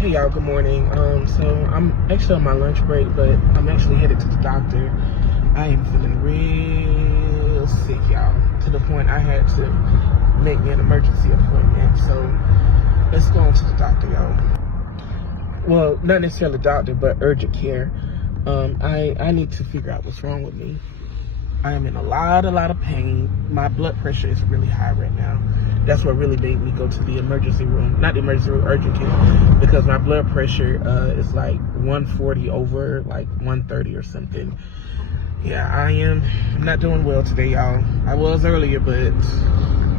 Hey y'all, good morning. So I'm actually on my lunch break, but I'm actually headed to the doctor. I am feeling real sick, y'all, to the point I had to make me an emergency appointment. So let's go on to the doctor, y'all. Well, not necessarily doctor, but urgent care. I need to figure out what's wrong with me. I am in a lot of pain. My blood pressure is really high right now. That's what really made me go to the emergency room, not the emergency room, urgent care, because my blood pressure is like 140 over like 130 or something. Yeah, I'm not doing well today, y'all. I was earlier, but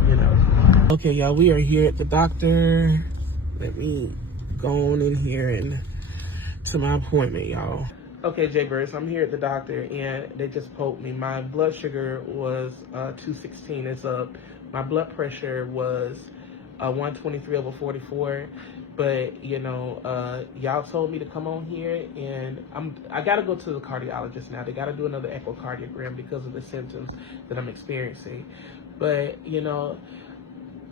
you know. Okay, y'all, we are here at the doctor. Let me go on in here and to my appointment, y'all. Okay, Jaybirds, I'm here at the doctor, and they just poked me. My blood sugar was 216. It's up. My blood pressure was 123 over 44. But you know, y'all told me to come on here, and I gotta go to the cardiologist now. They gotta do another echocardiogram because of the symptoms that I'm experiencing. But you know,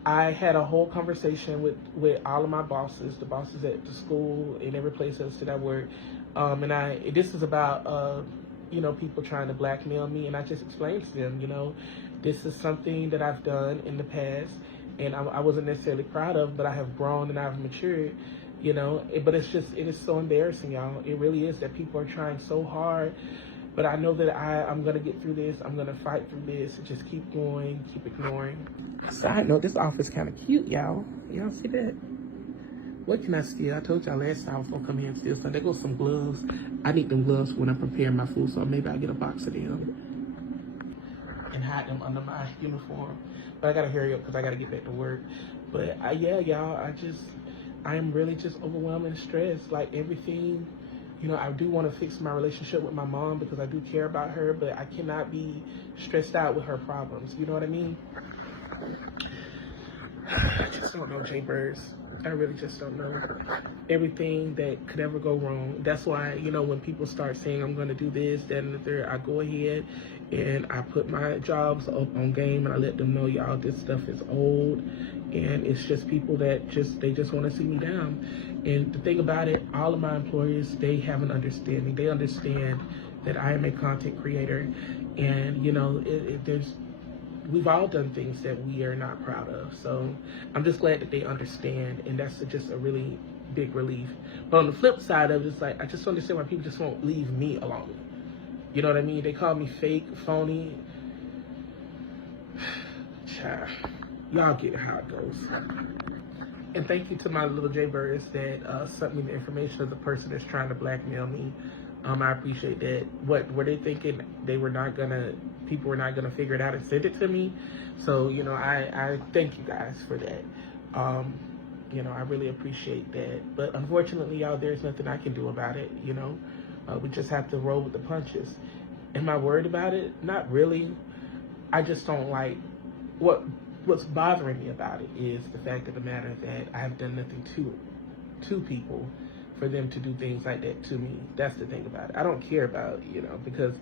I had a whole conversation with all of my bosses, the bosses at the school and every place else that I work. And this is about, you know, people trying to blackmail me. And I just explained to them, you know, this is something that I've done in the past and I wasn't necessarily proud of, but I have grown and I've matured, you know. But it is so embarrassing, y'all. It really is that people are trying so hard. But I know that I'm going to get through this. I'm going to fight through this and just keep going, keep ignoring. Side note, this office kind of cute, y'all. Y'all see that? What can I steal? I told y'all last time I was going to come here and steal something. There goes some gloves. I need them gloves when I'm preparing my food, so maybe I'll get a box of them and hide them under my uniform. But I got to hurry up because I got to get back to work. But yeah, y'all, I am really just overwhelmed and stressed. Like everything. You know, I do want to fix my relationship with my mom because I do care about her, but I cannot be stressed out with her problems. You know what I mean? I just don't know, Jaybirds. I really just don't know everything that could ever go wrong. That's why, you know, when people start saying I'm going to do this, that, and the third, I go ahead and I put my jobs up on game and I let them know, y'all, this stuff is old and it's just people that they just want to see me down. And the thing about it, all of my employers, they have an understanding. They understand that I am a content creator and, you know, we've all done things that we are not proud of. So I'm just glad that they understand, and that's just a really big relief. But on the flip side of it, it's like, I just don't understand why people just won't leave me alone. You know what I mean? They call me fake, phony. Y'all get how it goes. And thank you to my little Jaybirds that sent me the information of the person that's trying to blackmail me. I appreciate that. What were they thinking? People were not gonna figure it out and send it to me. So, you know, I thank you guys for that. You know, I really appreciate that. But unfortunately, y'all, there's nothing I can do about it, you know. We just have to roll with the punches. Am I worried about it? Not really. I just don't like what's bothering me about it is the fact of the matter that I have done nothing to people for them to do things like that to me. That's the thing about it. I don't care about, you know, because,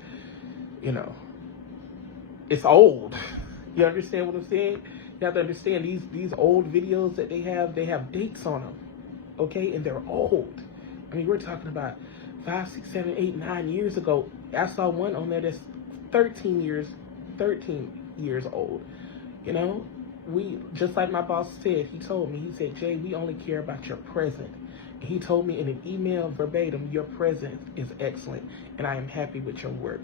you know, it's old. You understand what I'm saying? You have to understand these old videos that they have dates on them, okay? And they're old. I mean, we're talking about 5, 6, 7, 8, 9 years ago. I saw one on there that's 13 years old. You know, just like my boss said, he told me, he said, Jay, we only care about your present. And he told me in an email verbatim, your present is excellent and I am happy with your work.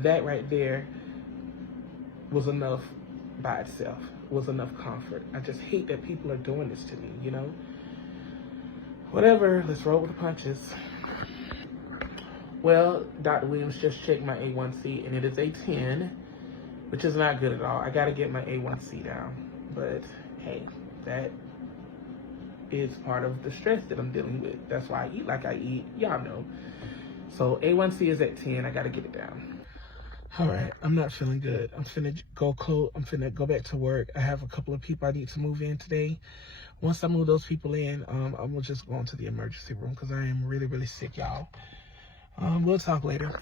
That right there was enough by itself, was enough comfort. I just hate that people are doing this to me, you know? Whatever, let's roll with the punches. Well, Dr. Williams just checked my A1C and it is a 10, which is not good at all. I gotta get my A1C down, but hey, that is part of the stress that I'm dealing with. That's why I eat like I eat, y'all know. So A1C is at 10, I gotta get it down. All right, I'm not feeling good. I'm finna go back to work. I have a couple of people I need to move in today. Once I move those people in, I'm gonna just go into the emergency room because I am really sick, y'all. We'll talk later.